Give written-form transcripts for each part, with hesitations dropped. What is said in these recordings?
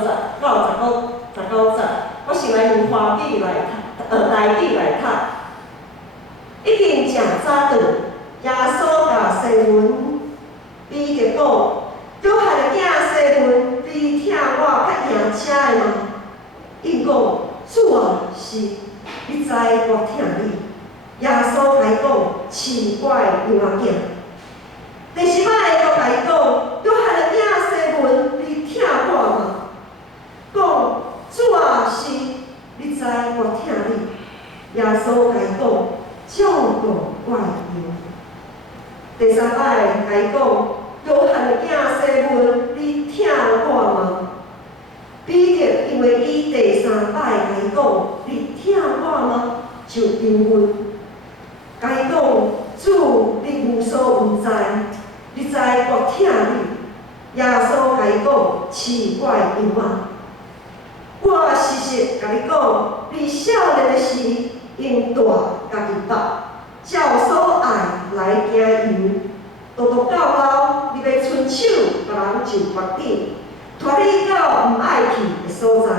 十到19节，我是来用华语来台语来读。已经正早顿，耶稣甲西门彼得讲：约翰的囝西门，你听我较赢车的吗？因讲：主啊，是，你知我听你。耶稣甲伊讲：奇怪幼仔囝。第10摆又甲伊讲：约翰的囝西门，你听我吗？讲：主啊，是，你知我听你。耶稣甲伊讲：照顾我的羊。第3摆甲伊讲：约翰的囝西门，你听我吗？彼得因为伊第3摆甲伊讲：你听我吗？就忧郁。甲伊讲：主，你无所不知，你知我听你。耶稣甲伊讲：奇怪幼仔，我实实甲你讲，你少年的时用大家己腹，照所爱来行游，到到老，你要伸手，别人就决定，拖你到毋爱去的所在。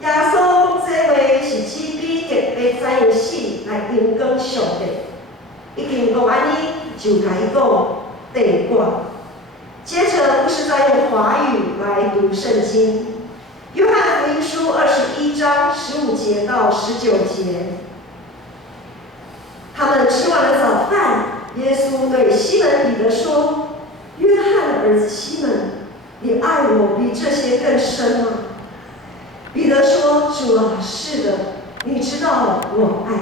耶稣讲这话是指彼得要怎样死来荣光上帝。已经讲安尼，就甲伊讲地管。接着不是在用华语来读圣经。约翰福音书21章15节到19节。他们吃完了早饭，耶稣对西门彼得说：“约翰的儿子西门，你爱我比这些更深吗？”彼得说：“主啊，是的，你知道我爱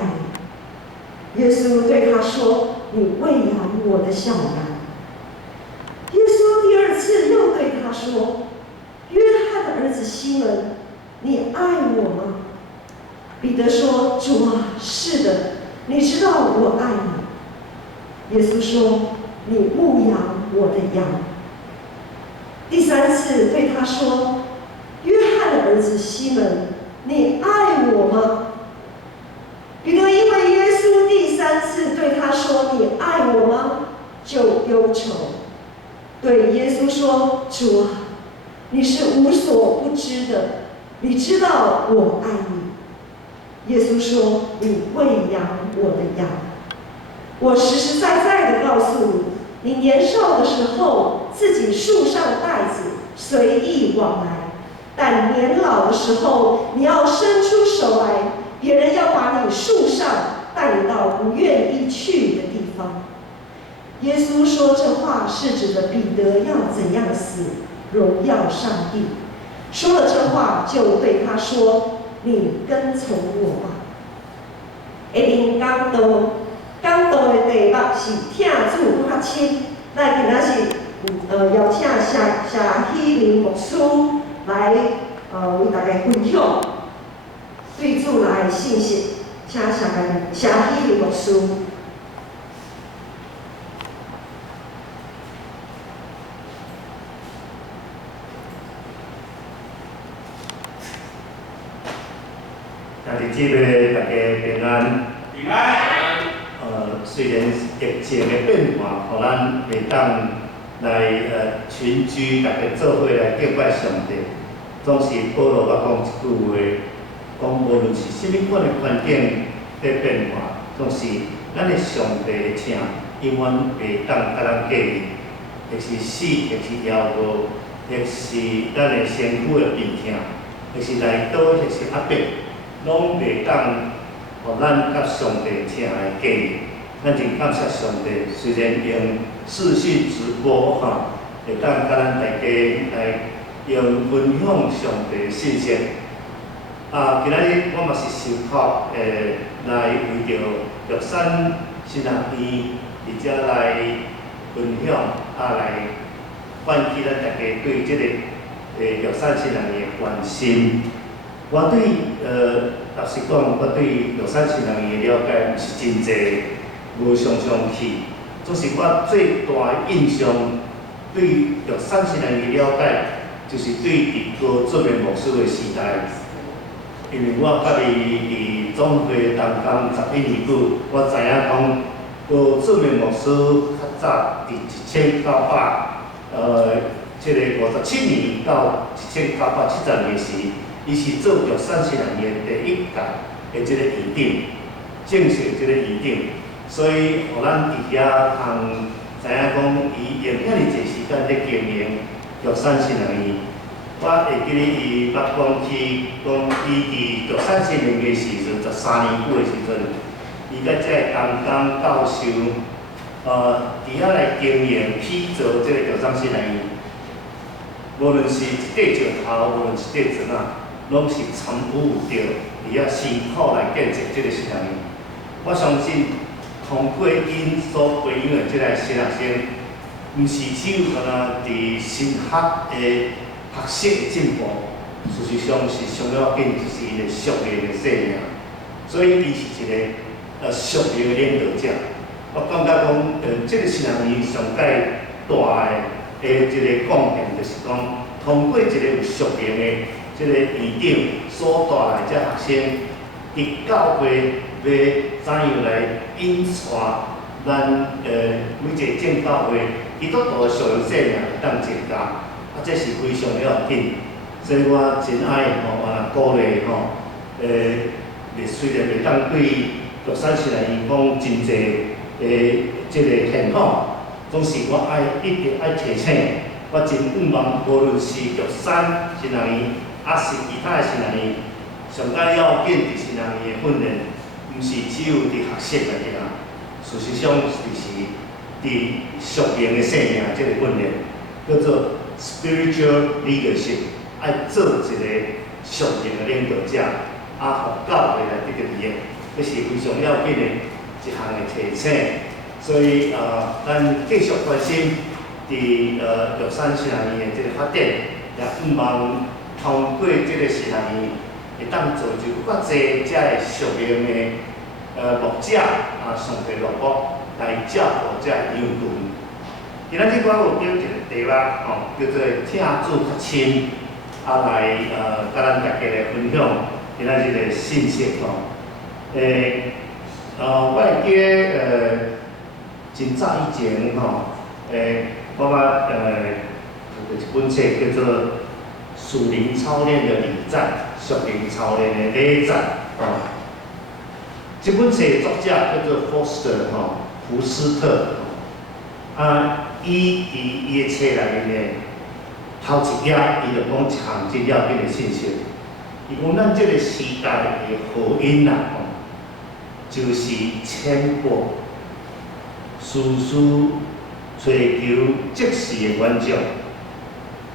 你。”耶稣对他说：“你喂养我的小羊。”耶稣第2次又对他说：“约翰的儿子西门，你爱我吗？”彼得说：“主啊，是的，你知道我爱你。”耶稣说：“你牧养我的羊。”第3次对他说：“约翰的儿子西门，你爱我吗？”彼得因为耶稣第3次对他说：“你爱我吗？”就忧愁，对耶稣说：“主啊，你是无所不知的，你知道我爱你。”耶稣说：“你喂养我的羊。我实实在在的告诉你，你年少的时候自己束上带子，随意往来；但年老的时候，你要伸出手来，别人要把你束上，带你到不愿意去的地方。”耶稣说这话是指着彼得要怎样死，荣耀上帝。说了这话，就对他说：“你跟从我吧。”下面讲道的题目是听主较深，咱今仔是邀请谢希明牧师来为大家分享对主来的信息，请谢希明牧师。日子咧，大家平安。平安。虽然疫情的变化，互咱袂当来群居，大家做伙来敬拜上帝，总是保罗捌讲一句话，讲无论是甚物款的环境在变化，总是咱的上帝的请，永远袂当甲咱隔离，或是死，或是夭无，或是咱的身躯的病痛，或是来倒，或是压迫。拢袂当，互咱甲上帝请来隔离。咱真感谢上帝，虽然用视讯直播会当甲咱大家来用分享上帝的信息。今仔日我嘛是受托来为着玉山新学院，而且来分享来唤起咱大家对即个玉山新学院的关心。我对老实讲，我对玉山新学院的了解毋是真济，无常常去。总是我最大的印象对玉山新学院的了解，就是对伫高准的牧师的时代。因为我捌伫总会当工10几年久，我知影讲高准的牧师较早伫1900这个57年到1970年时，伊是做玉山新人院第1届的这个院长，正式这个院长，所以互咱伫遐通知影讲，伊用遐尔济时间咧经营玉山新人院。我会记得伊捌讲起，讲伊伫玉山新人院时阵13年久的时阵，伊甲这个刚教授，伫遐来经营批造这个玉山新人院。无论是一块石头，无论是一块砖啊，拢是参与着伫遐辛苦来建设这个新人院。我相信，通过因所培养的这个新学生，毋是只有干那伫新学的学识的进步，事实上是上要紧，就是伊的属灵的生命。所以，伊是一个属灵的领导者。我感觉讲，这个新人院上界大的这个贡献，就是讲，通过一个有属灵的这个院长所带来这学生，伫教会要怎样来引传咱每一个正教会基督徒的属灵生命会当增加，这是非常要紧。所以我真爱鼓励虽然袂当对玉山新人院讲真济这个现况。总是我一直爱提醒，我真盼望，无论是玉山新人院，还是其他的新人院，上解要紧伫新人院的训练，毋是只有伫学习而已啦。事实上，就是伫属灵的生命这个训练，叫做 spiritual leadership， 爱做一个属灵的领导者，互教会来得到利益，这是非常要紧的一项的提醒。所以咱继续关心伫玉山新人院的这个发展，也希望通过这个新人院，会当造就较侪遮个属灵的牧者上帝落幕来照顾遮个羊群。今仔日我有标一个题目叫做“听主较亲”，来甲咱大家来分享今仔日的信息我会记得真早以前我读一本册叫做《属灵操练的礼赞》，属灵操练的礼赞这本册的作者叫做福斯特伊的册内面头一页，伊就讲一项真要紧的信息。伊讲咱这个时代的福音就是谦卑。事事追求即时的满足。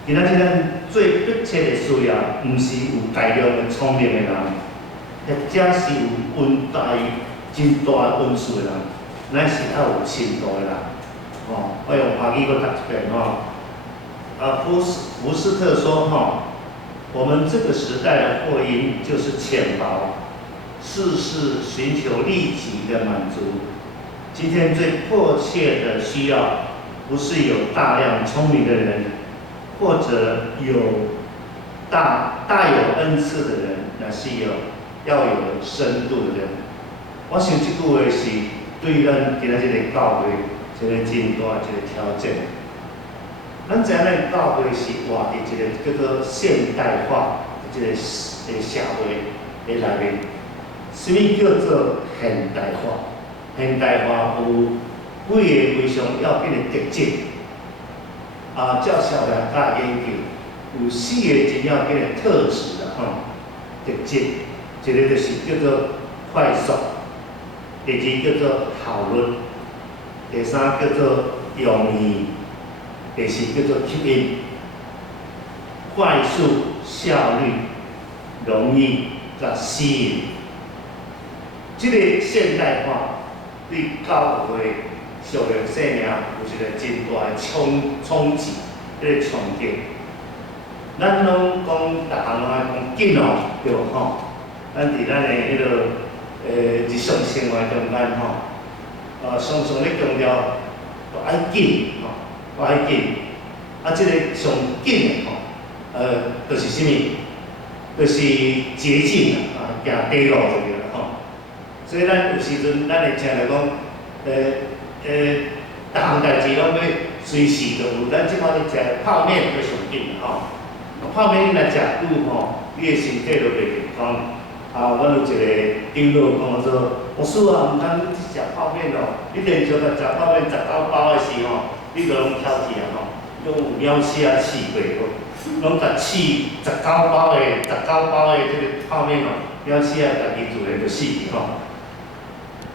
今仔日咱最迫切的需要，毋是有大量的聪明的人，或者是有恩大真大的恩赐的人，咱是要有深度的人。我用华语搁读一遍福斯特说我们这个时代的福音就是浅薄，事事寻求立即的满足。今天最迫切的需要，不是有大量聪明的人，或者大有恩赐的人，乃是要有深度的人。我想这句话是对咱今仔日的教会一个真大一个挑战。咱知影咱教会是活伫一个叫做现代化的一个社会的内面。什么叫做现代化？现代化有几个非常要紧的特质照社会学家研究，有4个真要紧的特质特质。一个就是叫做快速，第2叫做效率，第3叫做容易，第4叫做吸引。快速、效率、容易、吸引。这个现代化对教会属灵生命有一个真大的冲击，这个冲击。咱拢讲，逐项拢爱讲紧对无咱伫咱的迄个日常生活中间常常咧强调都爱紧都爱紧。这个上紧的就是啥物？就是捷径行地路就对了所以咱有时阵，咱会听来讲，逐项代志拢要随时都有，咱即摆咧食泡面都上紧吼。泡面你若食久吼，你的身体就袂健康。阮有一个长老讲说，牧师啊，毋通你食泡面哦，你连续甲食泡面19包的时吼，你就拢挑起啊吼，用猫屎啊试过无，拢甲试19包的即个泡面哦，猫屎啊家己自然就死去吼。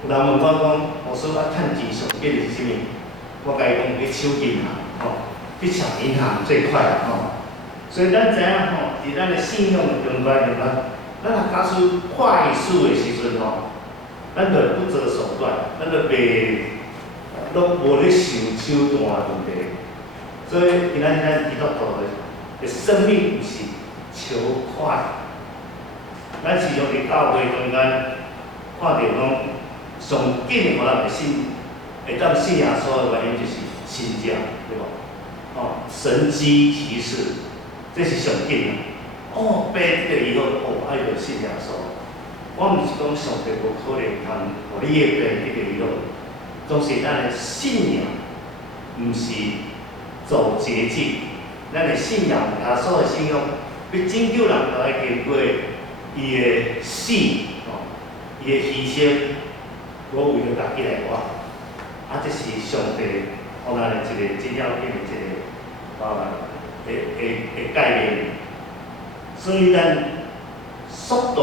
有人问我讲，牧师啊，趁钱上紧是啥物？我甲伊讲去手银行吼，去抢银行最快啦吼。所以咱知影吼，伫咱的信用中间咱若假使快速的时阵吼，咱就不择手段，咱就袂拢无咧想手段问题。所以今仔日咱基督徒的生命不是求快，咱时常伫教会中间看到讲上紧互咱的信，会当信耶稣的原因就是信教，对无？哦，神机骑士，这是上紧的。哦，背这个以后，爱就信耶稣。我毋是讲上帝无可能通，互你的背这个以后，总是咱的信仰，毋是走捷径。咱的信仰，耶稣的信仰，要拯救人，就爱经过伊的死，伊的牺牲，我为了家己来活。这是上帝互咱的一个真要紧的一个概念。所以咱速度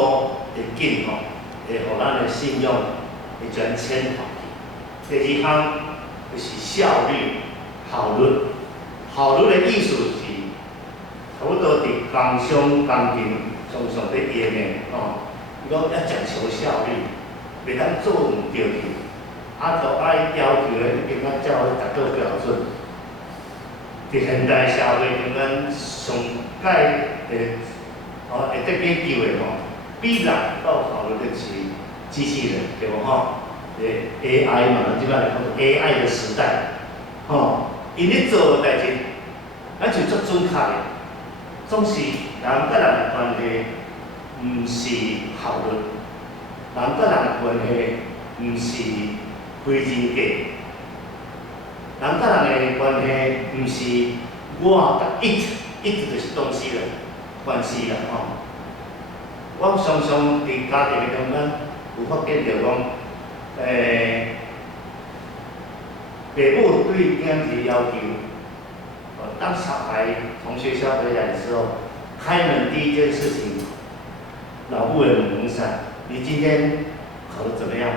会紧吼，会互咱的信用会转迁发去。第二项就是效率、效率。效率的意思是差不多伫工商工程常常咧用的吼。伊讲要讲求效率，袂当做毋对去，就爱要求咧，应该照达到标准。伫现代社会中间上解会得研究的吼，比人到效率的是机器人，对无吼？AI 嘛，咱即摆来讲 AI 的时代，吼，因咧做的代志，咱就足准确的，总是人甲人的关系，毋是效率；人甲人的关系，毋是非人格；人甲人的关系，毋是我甲一就是东西了。关系啦吼，我常常伫家庭中间有发现着讲，父母对囝子要求，当小孩从学校回来的时候，开门第一件事情，老父的问一下：你今天考得怎么样？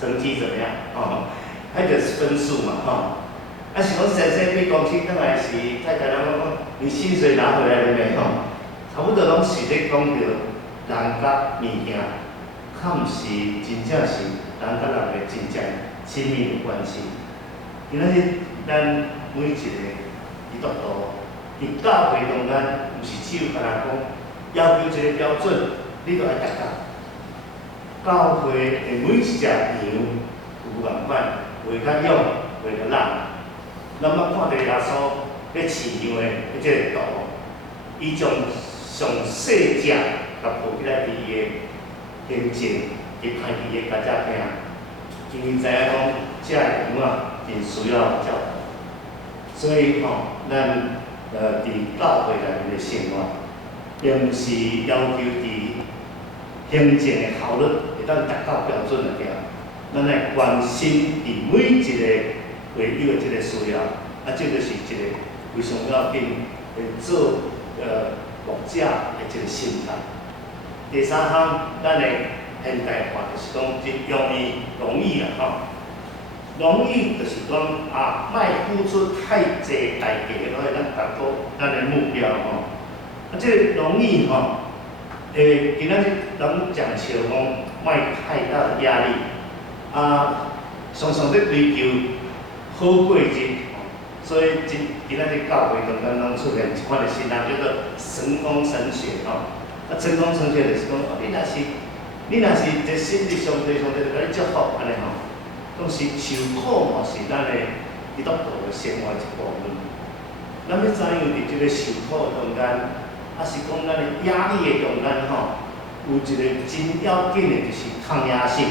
成绩怎么样？哦，那就是分数嘛吼。是讲先生对公司倒来时，太太人讲，你薪水拿回来了没吼？差不多拢是咧讲着人甲物件，较毋是真正是人甲人的真正亲密的关系。今仔日咱每一个基督徒伫教会中间，毋是只有甲人讲要求一个标准，你著爱达到。教会的每一只羊有共款，画较勇，画较懒。咱捌看到耶稣咧饲羊的迄个图，伊将上细只，甲抱起来伫伊的胸前，伊拍伊的脚趾听，因为知影讲，这个羊啊，真需要教导。所以咱伫教会内面的生活，并毋是要求伫行政的效率会当达到标准的点，咱来关心伫每一个会友的这个需要，这就是一个非常要紧会做牧者的一个心态。第三项，咱的现代化就是讲，容易啦吼。容易就是讲莫付出太济代价，拢会咱达到咱的目标吼。这个容易吼，今仔日人讲求讲莫太大的压力，常常在追求好过日。所以今仔日教会中间拢出现一款的信仰，叫做成功神学吼。成功神学就是讲，你若是一心伫上帝，上帝就甲你祝福安尼吼。拢是受苦嘛，是咱的基督徒的生活一部分。咱要知影伫即个受苦中间，是讲咱的压力的中间吼，有一个真要紧的，就是抗压性。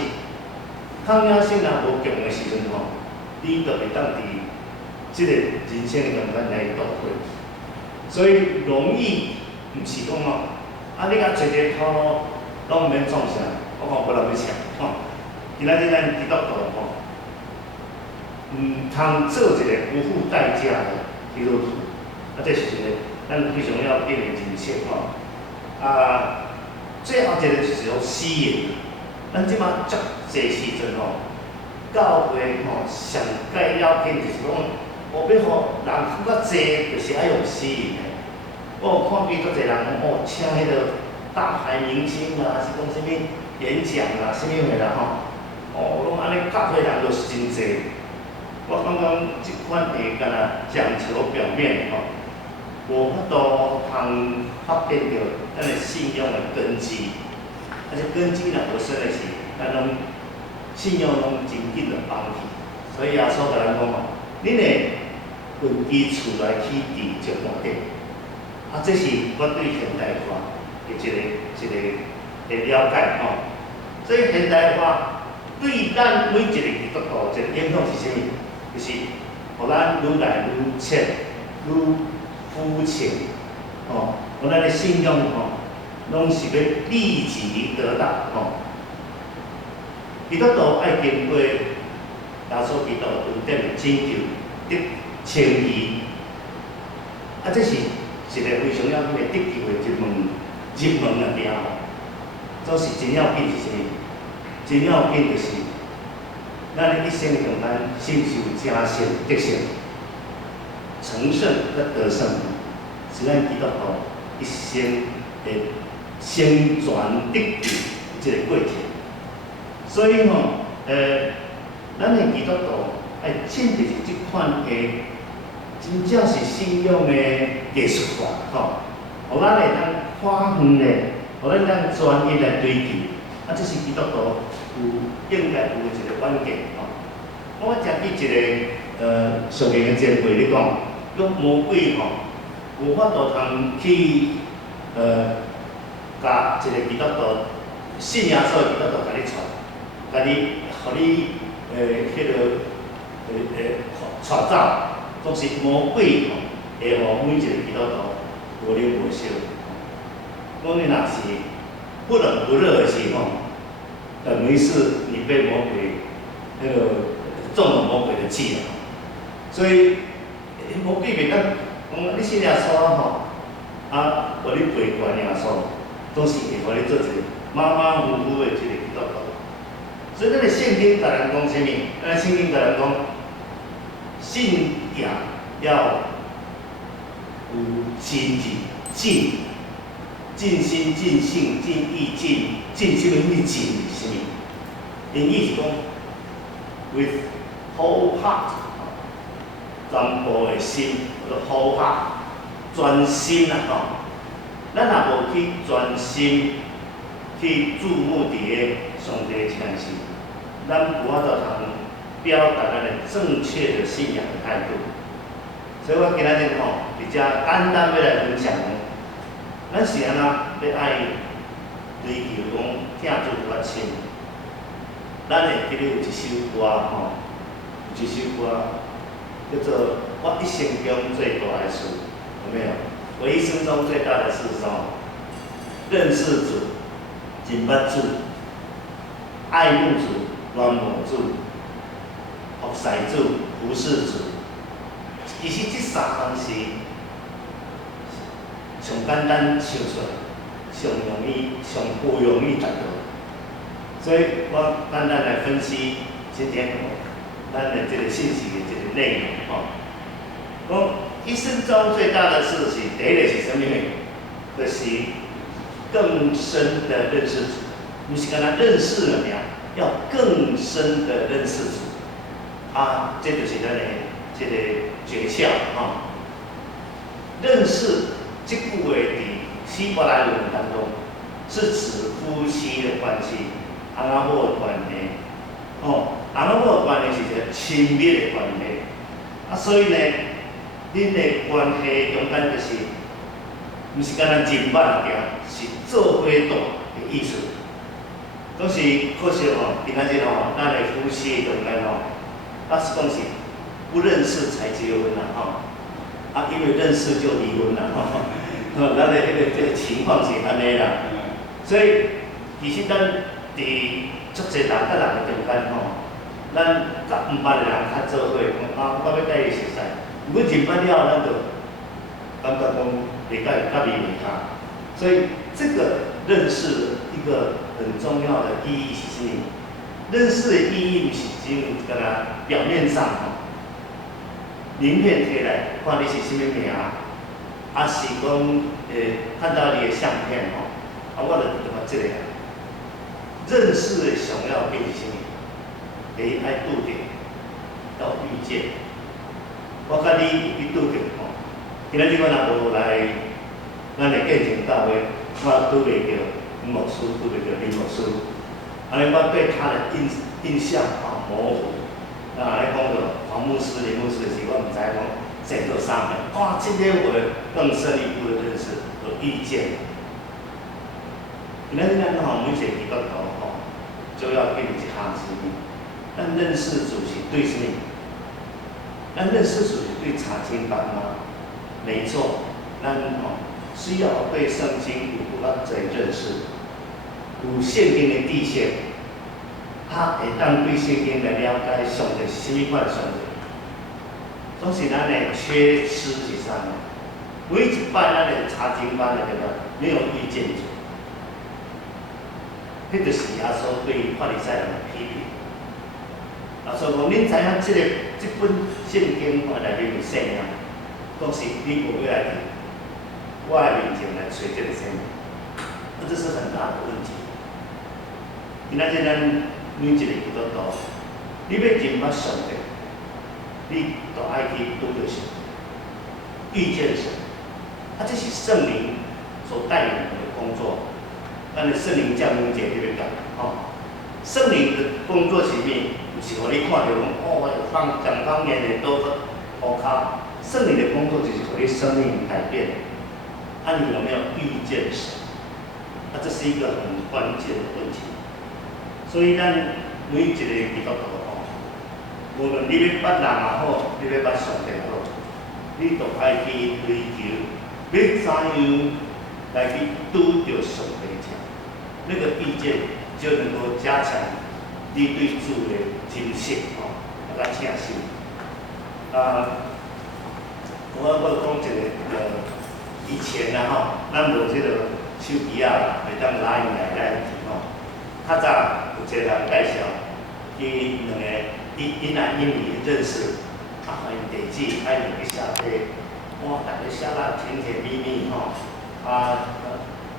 抗压性若无强的时阵吼，你就会当伫一即个人生的中间来度过。所以容易毋是讲哦，你甲找一个头路，拢毋免创啥，我讲无人要抢吼。今仔日咱基督徒吼，通做一个不付代价的基督徒，这是一个咱非常要紧的人生吼。最后一个就是讲私营，咱即马足济时阵吼，教会吼上该要紧就是讲。要互人付较济，就是爱用私营的。我有看见足侪人讲，请迄个大牌明星啊，是讲啥物演讲啊，啥物货啦吼，拢安尼教会人就是真济。我感觉即款的敢若讲求表面吼，无法度通发展着咱的信仰的根基。而且根基若无深的是，咱拢信仰拢真紧就放弃。所以耶稣甲咱讲吼。恁会根基厝内起地就半点，这是我对现代化的一个了解吼。所以现代化对咱每一个基督徒一个影响是啥物？就是，互咱愈来愈浅、愈肤浅，吼，互咱的信仰吼，拢是要立即得到吼。基督徒爱经过。耶稣基督恩典的拯救得称义，这是一个非常要紧的得救的入门的条，这是真要紧是啥物？真要紧就是咱的一生中间信受正胜得胜，成圣和得胜，是咱基督徒一生的生存得救这个过程。所以吼，咱的基督徒爱建立即款的，真正是信仰的艺术化，吼，互咱会当看远咧，互咱当专一来追求，这是基督徒应该有的一个关键，吼。我诚记一个上面的前辈咧讲，魔鬼吼，无法度通去甲一个基督徒信仰所基督徒甲你传，互你创造，总是魔鬼吼，会互每一个基督徒无灵无烧。讲你若是不冷不热的时候，等于是你被魔鬼中了魔鬼的计了。所以魔鬼袂当讲你信耶稣吼，互你陪伴耶稣，总是会互你做一个马马虎虎的一个基督徒。所以咱的圣经甲咱讲啥物？咱圣经甲咱讲，信仰要有尽心、尽性、尽意、尽什么意尽是啥物？因意是讲 with whole heart， 全部的心，叫做 whole heart， 专心啊吼。咱若无去专心去注目伫个上帝前时，咱无法度通表达咱的正确的信仰的态度。所以我今仔日吼，比较简单要来分享，咱是安怎要爱追求讲听主发心。咱会记得有一首歌吼，有一首歌叫做《我一生中最大的事》，有没有？我一生中最大的事是什么？认识主，敬拜主，爱慕主，恋慕主，服侍主，服侍主。其实这三项是上简单想出来，上不容易达到。所以我简单来分析今天咱的这个信息的这个内容吼。讲一生中最大的事情，第一个是什么？就是更深的认识主，不是跟他认识了呀，要更深的认识主。这就是咱的这个诀窍哈。认识这句话在希伯来文当中是指夫妻的关系，阿拉伯的关系。阿拉伯的关系是一个亲密的关系。所以呢，恁的关系中间就是，不是干咱人脉行，是做伙大的意思。总是可惜今仔日咱的夫妻中间是讲是不认识才结婚啦因为认识就离婚啦咱的这个情况是安尼啦。所以其实咱伫足侪人甲人的中间咱甲唔捌的人较做伙，我要带伊熟悉。如果认捌了，咱就感觉讲会甲伊袂合。所以这个认识一个很重要的意义是什么？认识的意义不是只有跟他表面上名片贴来看你是什么名，是讲看到你的相片我就感觉这个认识的上要变是什么？爱拄着，要遇见。我甲你拄着今仔日我若无来咱的建成教会，我拄袂着牧师，拄袂着林牧师，安尼我对他的印象模糊。来讲到黄牧师、林牧师的时候，我唔知讲成做啥物。今天我更深一步的认识和遇见。今仔日咱每一个基督徒就要变一项是物。咱认识主是对什么？咱认识主是对查经班吗？没错，咱需要对圣经有较侪认识，有圣经的底线，他会当对圣经来了解上帝是什么款的上帝。总是咱的缺失是啥呢？每一摆咱的查经班的没有遇见主，迄就是耶稣对法利赛人的批评。所以讲，恁知影这本圣经内面有圣名，都是你无要来听，我的面前来找这个圣名，这是很大的问题。今仔日咱每一个基督徒，你要认捌上帝，你就爱去拄着神，遇见神，这是圣灵所带领的工作。咱的圣灵降临节特别讲圣灵的工作是咩？是互你看到讲讲方言的都靠。圣灵的工作就是互你生命改变。你有没有遇见神？这是一个很关键的问题。所以咱每一个基督徒无论你要捌人也好，你要捌上帝也好，你都爱去追求，要怎样来去拄着上帝者，那个遇见就能够加强你对主的认识甲请信。我讲一个以前咱无这个手机啦，会当拉伊来咱较早有一个人介绍，伊两个因为认识，因地址爱两个写批，大家写啦甜甜蜜蜜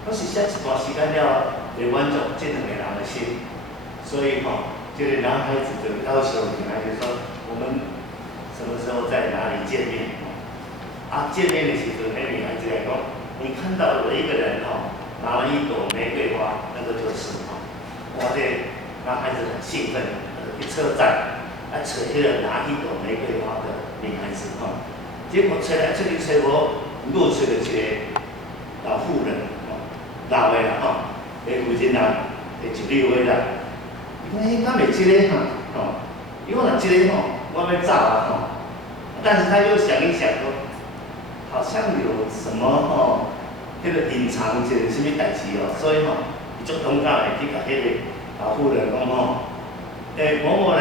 可是写一段时间了，袂满足这两个人的心，所以这个男孩子就要求女孩子说，我们什么时候在哪里见面？见面的时候，那女孩子来讲，你看到有一个人拿了一朵玫瑰花，那个就是这男孩子很兴奋，去车站找一个拿一朵玫瑰花的女孩子结果找来找去找无，落找了一个老妇人老的啦妇人人16岁啦。伊讲敢袂这个伊讲若这个我要走但是他又想一想说，好像有什么那个隐藏一个什么代志所以伊足勇敢的去甲迄个老妇人讲某某人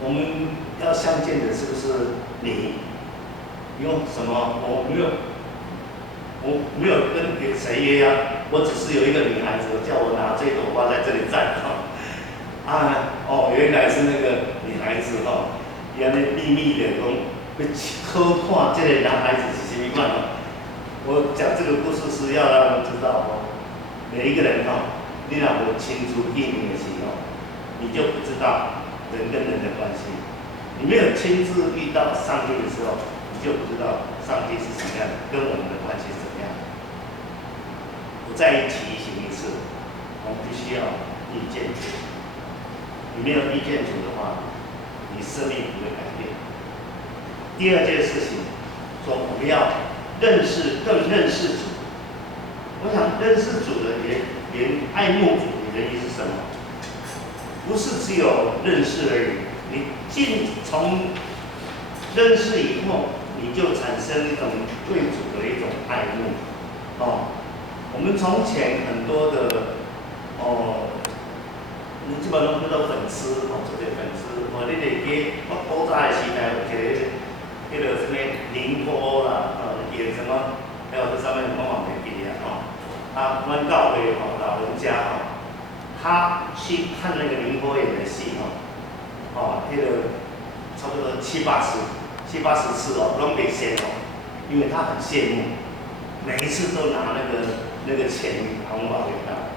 我们要相见的是不是你？用什么？我没有跟谁约我只是有一个女孩子叫我拿这朵花在这里站原来是那个女孩子原来秘密的讲要偷看这个男孩子是什么款我讲这个故事是要让人知道每一个人你若无亲自经历的时候，你就不知道人跟人的关系。你没有亲自遇到上帝的时候，你就不知道上帝是什么样的，跟我们的关系是怎么样的。我再提醒一次，我们必须要遇见主。你没有遇见主的话，你生命不会改变。第二件事情，说我们要更认识主。我想认识主的原爱慕主的原因是什么？不是只有认识而已。你从认识以后，你就产生一种对主的一种爱慕。我们从前很多的你基本上叫做粉丝，就是粉丝。你哋记我古早的时代有一个什么宁波啦，演什么，还有这上面什么我没记啊，阮教会老人家他去看那个宁波演的戏那个差不多七八十次拢没闲因为他很羡慕，每一次都拿那个钱红包给他。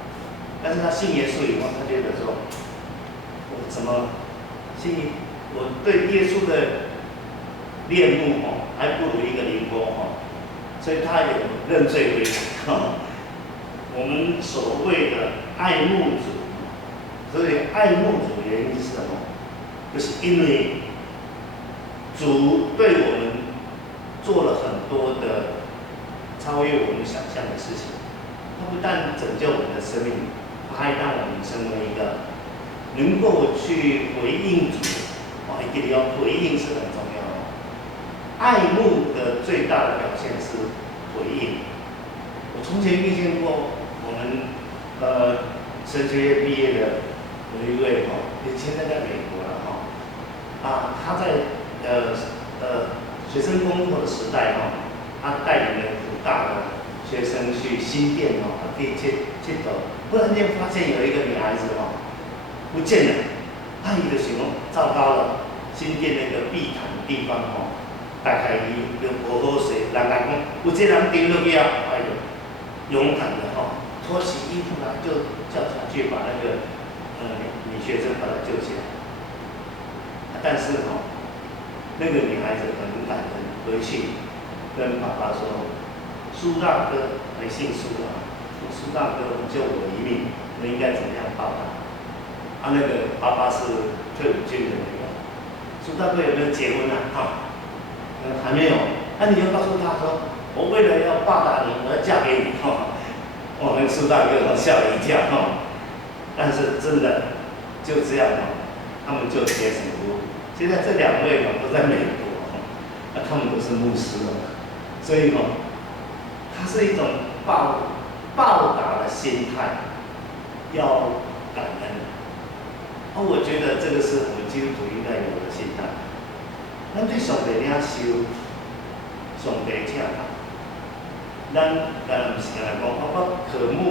但是他信耶稣以后，他觉得说，我怎么我对耶稣的恋慕还不如一个宁波所以他有认罪悔改我们所谓的爱慕主，所以爱慕主原因是什么？就是因为主对我们做了很多的超越我们想象的事情。他不但拯救我们的生命，他还让我们成为一个能够去回应主。一定要回应是很重要的。爱慕的最大的表现是回应。我从前遇见过我们神学院毕业的有一位现在在美国了他在学生工作的时代他带领了辅大的学生去新店可以去走，忽然间发现有一个女孩子不见了，他就想糟糕了，新店那个碧潭地方大概有无好势，人讲有这人丢落去勇敢的脱起衣服来就叫他去把那个女学生把她救起来。但是那个女孩子很感人，回去跟爸爸说：“苏大哥，还姓苏苏大哥救我一命，我应该怎么样报答？”那个爸爸是退伍军人苏大哥有没有结婚还没有。那你就告诉他说：“我为了要报答你，我要嫁给你。”我们苏大哥吓了一跳但是真的就这样他们就结成夫妇。现在这两位都在美国他们都是牧师所以它是一种报答的心态，要感恩。我觉得这个是我们基督徒应该有的心态。咱对上帝领受，上帝请咱不是跟他讲，我渴慕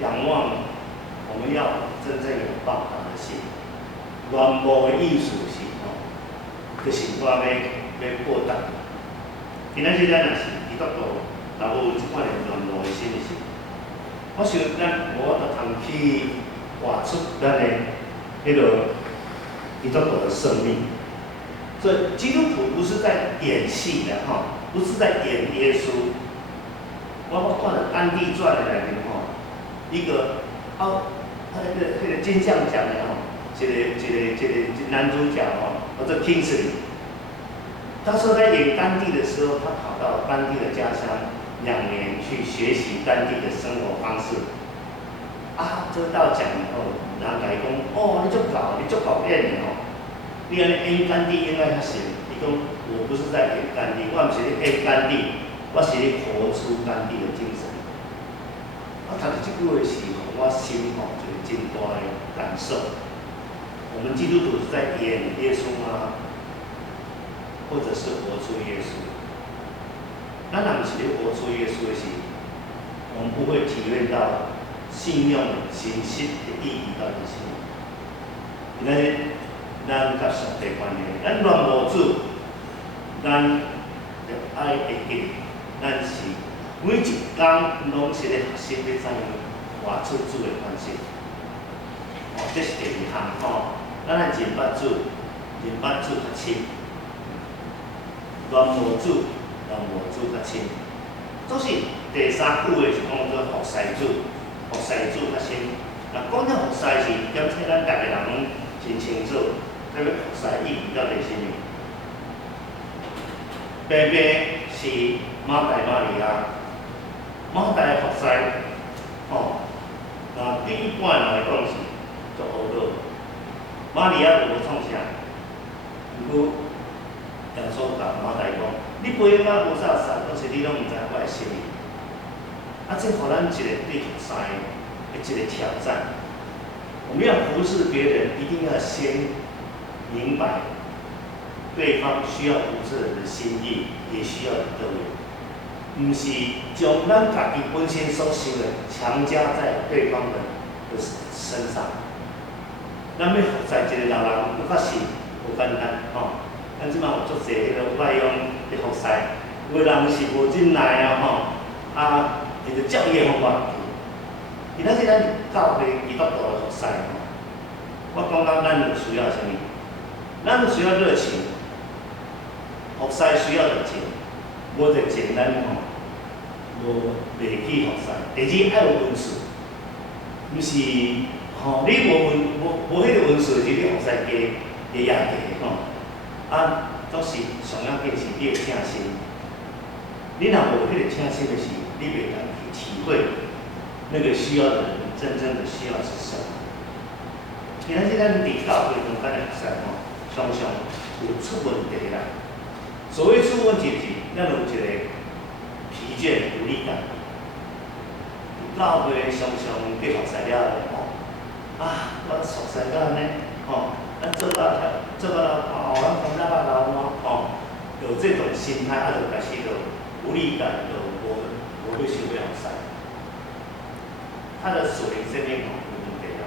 仰望，我们要真正有报答的心。软无的意思是就是我要报答。今仔日咱若是基督徒，若有这款软无的心的时，我想咱无法度通去活出咱的基督徒的生命。所以基督徒不是在演戏的不是在演耶稣。我看了《甘地传》的内面一个他那个金像奖的一个男主角叫 Kingsley， 他说在演甘地的时候，他跑到甘地的家乡2年去学习甘地的生活方式。得到奖以后，人家讲你足搞演的你安尼演甘地演得较神。伊讲我不是在演甘地，我不是咧演甘地，我是咧活出甘地的精神。我读到这句话时，我心一个真大的感受。我们基督徒是在演耶稣吗？或者是活出耶稣？咱若不是咧活出耶稣的时，我们不会体验到信仰信息的意义到底是什么。因为咱甲上帝关系，咱软无主，咱就爱会记，咱是每一天拢是咧学习要怎样活出主的关系。这是第2项咱来认捌主较深，软无主较深。总是第3句的是讲做服侍主较深。讲到服侍时，兼且咱大家人拢真清楚，这个服侍意义到底是啥？爸爸是马大马利亚，马大服侍第一半来讲是做学校，马利亚无创啥，不过陪到无啥事，但是你拢毋知我的心意。这互咱一个对服侍的一个挑战。我们要服侍别人，一定要先明白对方需要服侍人的心意，也需要你各位，不是将咱家己本身所想的强加在对方的身上。咱要服侍一个人，有较是无简单吼。咱即摆有足济迄个外佣的服侍，有的人是无真来啊吼，伊就照伊的方法去。其他是咱教会基督徒的服侍吼，我感觉咱有需要啥物？咱需要热情，服侍需要热情，无热情咱吼无袂去服侍。第二爱有温顺，毋是吼你无迄个温顺，是你服侍加压价吼。总是上要紧是你的诚心。你若无迄个诚心的时，你袂当去体会那个需要的人真正的需要是什么。今仔日咱伫教会中间的服侍吼，常常有出问题啦。所谓出问题是，咱有一个疲倦、无力感。教会常常去服侍了吼，我服侍到安尼吼，咱做到咱分到老吼，有这种心态，就开始就无力感，就无要想要服侍。他的属灵生命有问题啦。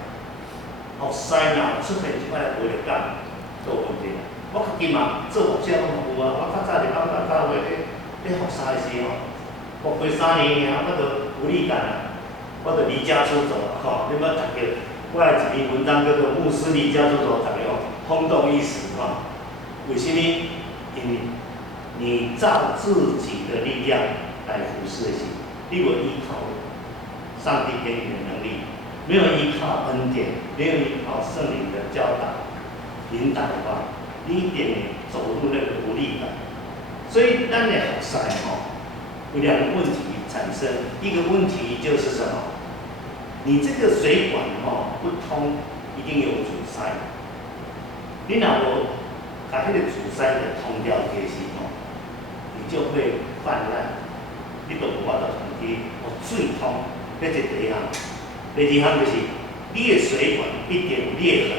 服侍若出现即摆无力感，都有问题啦。我较近嘛做牧者拢有啊，我较早伫教会咧服侍的时候，服过3年尔，我就无力感啦，我就离家出走吼。你要读着我的一篇文章叫做《牧师离家出走》，大家轰动一时吼。为什么？因为你照自己的力量来服侍的时，你无依靠上帝给你的能力，没有依靠恩典，没有依靠圣灵的教导、引导的话，你一定会走入那个无力感。所以，咱的服侍吼，有2个问题产生。一个问题就是什么？你这个水管吼不通，一定有阻塞。你若无把迄个阻塞的通掉的时候，你就会泛滥，你就无法度通去水通。这是第一项。第二项就是你的水管一定有裂痕，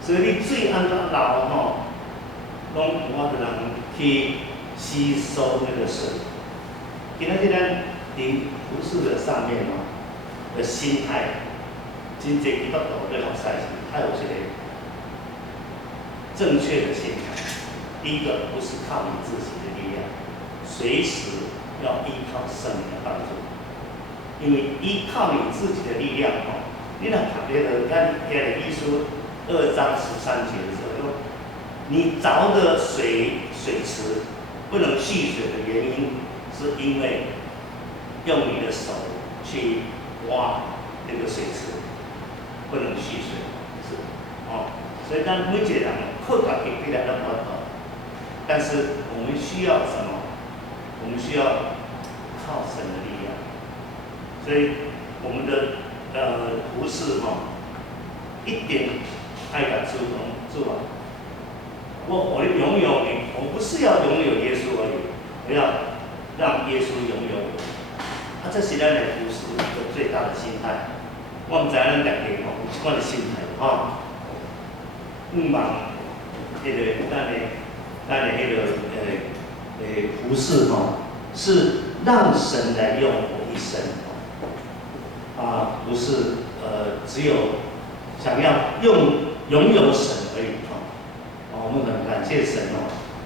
所以你水安怎流吼，拢无法度人去吸收那个水。今仔日咱伫服侍的上面的心态，真侪基督徒咧服侍时，他有一个正确的心态。第一个不是靠你自己的力量，随时要依靠圣灵的帮助。因为依靠你自己的力量吼，你若读别的，咱腓立比书2章13节的时候说，你凿的水池不能蓄水的原因，是因为用你的手去挖那个水池，不能蓄水，是所以咱每一个人靠家己必然都无法度，但是我们需要什么？我们需要靠神的力量。所以我们的服侍一定爱甲主啊！我拥有你，我不是要拥有耶稣而已，我要让耶稣拥有我。这是咱的服侍一个最大的心态。我唔知咱大家有这款的心态毋忘迄个咱的迄个服侍是让神来用我一生。不是只有想要拥有神而已我们很感谢神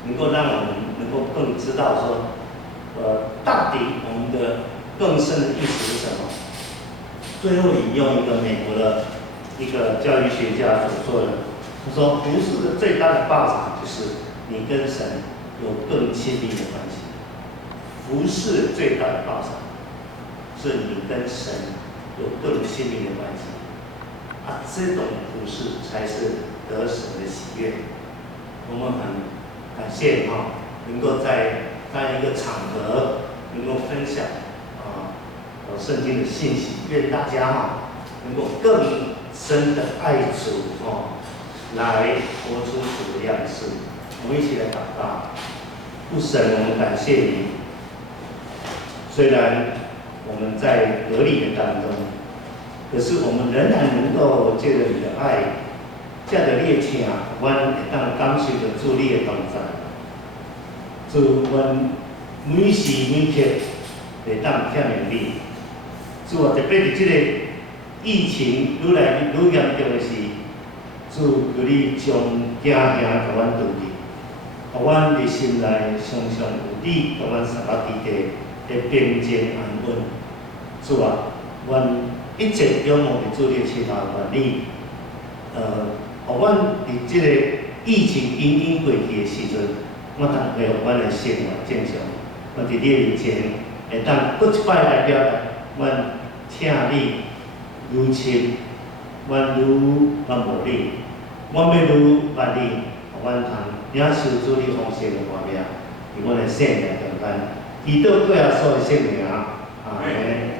能够让我们能够更知道说，到底我们的更深的意思是什么。最后引用一个美国的一个教育学家所说的，他说服侍的最大的报偿就是你跟神有更亲密的关系。服侍最大的报偿是你跟神有更亲密的关系这种服侍才是得神的喜悦。我们很感谢能够在这样一个场合能够分享圣经的信息，愿大家能够更深的爱主来活出主的样式。我们一起来祷告。父神，我们感谢你。虽然我们在隔离的当中，可是我们仍然能够借着你的爱，借着你的请，我们会当感受着主你的同在。主，阮每时每刻会当听命你。主啊，特别伫这个疫情愈来愈严重的时，主求你将惊吓甲阮除去，互阮的心内常常有你甲阮三个伫地的平静安稳。主啊，阮一直仰望伫主你的赐下愿力，互阮伫这个疫情隐隐过去的时阵，我通恢复阮的生活正常。我伫你的面前会当搁一摆来表达，阮请你如亲，阮如阮无你，阮要如捌你，互阮通领受主你丰盛的画面，伫阮的生命中间，祈祷过后所有圣名，阿门。